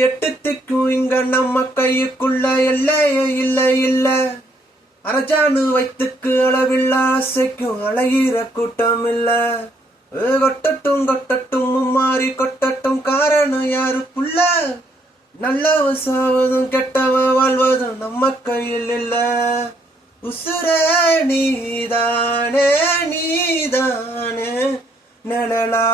எட்டு திக்கும் இங்க நம்ம கையுக்குள்ள எல்லையே இல்ல இல்ல. அரஜானு வைத்துக்கு அளவில்லா ஆசைக்கும் அழகிற கூட்டம் இல்ல. கொட்டட்டும் கொட்டட்டும் மும்மாறி கொட்டட்டும், காரணம் யாரு புள்ள? நல்லவ சாவதும் கெட்டவ வாழ்வதும் நம்ம கையில் இல்ல. உசுரே நீதானே நீதானே நிழலா